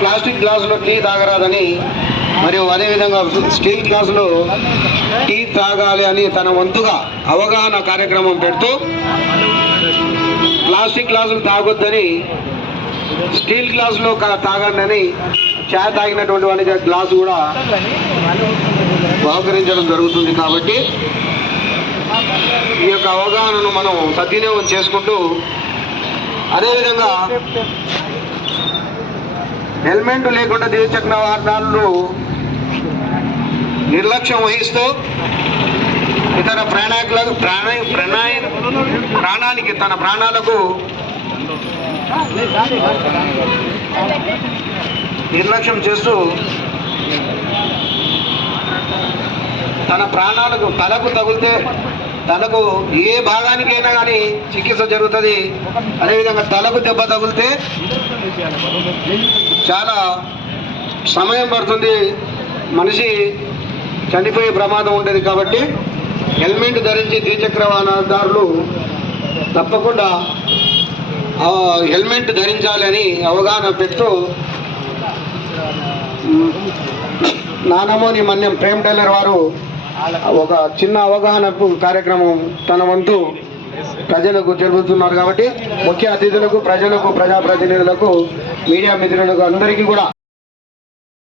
Plastic గ్లాసులో tea తాగరాదని, మరియు అదేవిధంగా స్టీల్ గ్లాసులో టీ తాగాలి అని తన వంతుగా అవగాహన కార్యక్రమం పెడుతూ ప్లాస్టిక్ గ్లాసులు తాగొద్దని, స్టీల్ గ్లాసులో తాగండి, చాయ్ తాగినటువంటి వానికి గ్లాసు కూడా బహుకరించడం జరుగుతుంది. కాబట్టి ఈ యొక్క అవగాహనను మనం సద్వినియోగం చేసుకుంటూ, అదేవిధంగా హెల్మెట్ లేకుండా ద్విచక్ర వాహనాలను నిర్లక్ష్యం వహిస్తూ ఇతర ప్రాణానికి తన ప్రాణాలకు నిర్లక్ష్యం చేస్తూ తన ప్రాణాలకు తలకు తగిలితే తలకు ఏ భాగానికైనా కానీ చికిత్స జరుగుతుంది. అదేవిధంగా తలకు దెబ్బ తగిలితే చాలా సమయం పడుతుంది, మనిషి చనిపోయే ప్రమాదం ఉంటుంది. కాబట్టి హెల్మెట్ ధరించి ద్విచక్ర వాహనదారులు తప్పకుండా హెల్మెట్ ధరించాలని అవగాహన పెడుతూ నానమోని మన్యం ప్రేమ్ టైలర్ వారు ఒక చిన్న అవగాహన కార్యక్రమం తన వంతు ప్రజలకు జరుగుతున్నారు. కాబట్టి ముఖ్య అతిథులకు, ప్రజలకు, ప్రజాప్రతినిధులకు, మీడియా మిత్రులకు అందరికీ కూడా